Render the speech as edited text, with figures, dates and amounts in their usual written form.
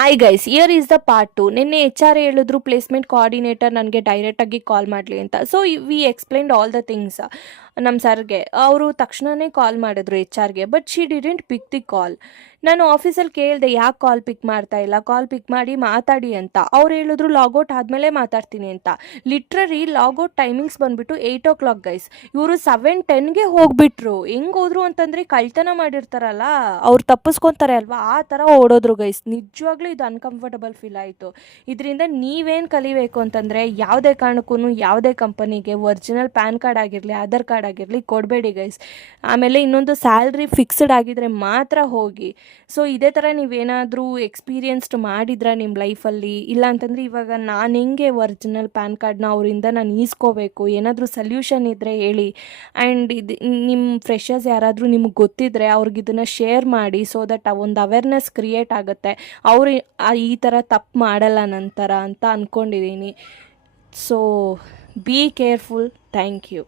I guys, here is the part two. ನಿನ್ನೆ H R ಹೇಳಿದ್ರು placement coordinator ನನಗೆ ಡೈರೆಕ್ಟಾಗಿ ಕಾಲ್ ಮಾಡಲಿ ಅಂತ. So we explained all the things ನಮ್ಮ ಸರ್ಗೆ. ಅವರು ತಕ್ಷಣವೇ ಕಾಲ್ ಮಾಡಿದ್ರು ಎಚ್ ಆರ್ಗೆ, but she didn't pick the call. ನಾನು ಆಫೀಸಲ್ಲಿ ಕೇಳಿದೆ ಯಾಕೆ ಕಾಲ್ ಪಿಕ್ ಮಾಡ್ತಾ ಇಲ್ಲ, ಕಾಲ್ ಪಿಕ್ ಮಾಡಿ ಮಾತಾಡಿ ಅಂತ. ಅವ್ರು ಹೇಳಿದ್ರು ಲಾಗೌಟ್ ಆದಮೇಲೆ ಮಾತಾಡ್ತೀನಿ ಅಂತ. ಲಿಟ್ರರಿ ಲಾಗೌಟ್ ಟೈಮಿಂಗ್ಸ್ ಬಂದುಬಿಟ್ಟು 8 o'clock ಗೈಸ್. ಇವರು 7:10ಗೆ ಹೋಗ್ಬಿಟ್ರು. ಹೆಂಗೆ ಹೋದ್ರು ಅಂತಂದರೆ ಕಳ್ತನ ಮಾಡಿರ್ತಾರಲ್ಲ, ಅವ್ರು ತಪ್ಪಿಸ್ಕೊತಾರೆ ಅಲ್ವಾ, ಆ ಥರ ಓಡೋದ್ರು ಗೈಸ್. ನಿಜವಾಗ್ಲೂ ಇದು ಅನ್ಕಂಫರ್ಟಬಲ್ ಫೀಲ್ ಆಯಿತು. ಇದರಿಂದ ನೀವೇನು ಕಲಿಬೇಕು ಅಂತಂದರೆ, ಯಾವುದೇ ಕಾರಣಕ್ಕೂ ಯಾವುದೇ ಕಂಪನಿಗೆ ಒರಿಜಿನಲ್ ಪ್ಯಾನ್ ಕಾರ್ಡ್ ಆಗಿರಲಿ, ಆಧಾರ್ ಕಾರ್ಡ್ ಆಗಿರಲಿ ಕೊಡಬೇಡಿ ಗೈಸ್. ಆಮೇಲೆ ಇನ್ನೊಂದು, ಸ್ಯಾಲ್ರಿ ಫಿಕ್ಸ್ಡ್ ಆಗಿದ್ದರೆ ಮಾತ್ರ ಹೋಗಿ. ಸೊ ಇದೇ ಥರ ನೀವೇನಾದರೂ ಎಕ್ಸ್ಪೀರಿಯನ್ಸ್ಡ್ ಮಾಡಿದ್ರ ನಿಮ್ಮ ಲೈಫಲ್ಲಿ? ಇಲ್ಲ ಅಂತಂದರೆ ಇವಾಗ ನಾನು ಹೆಂಗೆ ಒರಿಜಿನಲ್ ಪ್ಯಾನ್ ಕಾರ್ಡ್ನ ಅವರಿಂದ ನಾನು ಈಸ್ಕೋಬೇಕು, ಏನಾದರೂ ಸಲ್ಯೂಷನ್ ಇದ್ದರೆ ಹೇಳಿ. ಆ್ಯಂಡ್ ಇದು ನಿಮ್ಮ ಫ್ರೆಷರ್ಸ್ ಯಾರಾದರೂ ನಿಮ್ಗೆ ಗೊತ್ತಿದ್ದರೆ ಅವ್ರಿಗೆ ಇದನ್ನು ಶೇರ್ ಮಾಡಿ, ಸೊ ದಟ್ ಒಂದು ಅವೇರ್ನೆಸ್ ಕ್ರಿಯೇಟ್ ಆಗುತ್ತೆ. ಅವರು ಈ ಥರ ತಪ್ಪು ಮಾಡಲ್ಲ ನಂತರ ಅಂತ ಅಂದ್ಕೊಂಡಿದ್ದೀನಿ. So be careful. Thank you.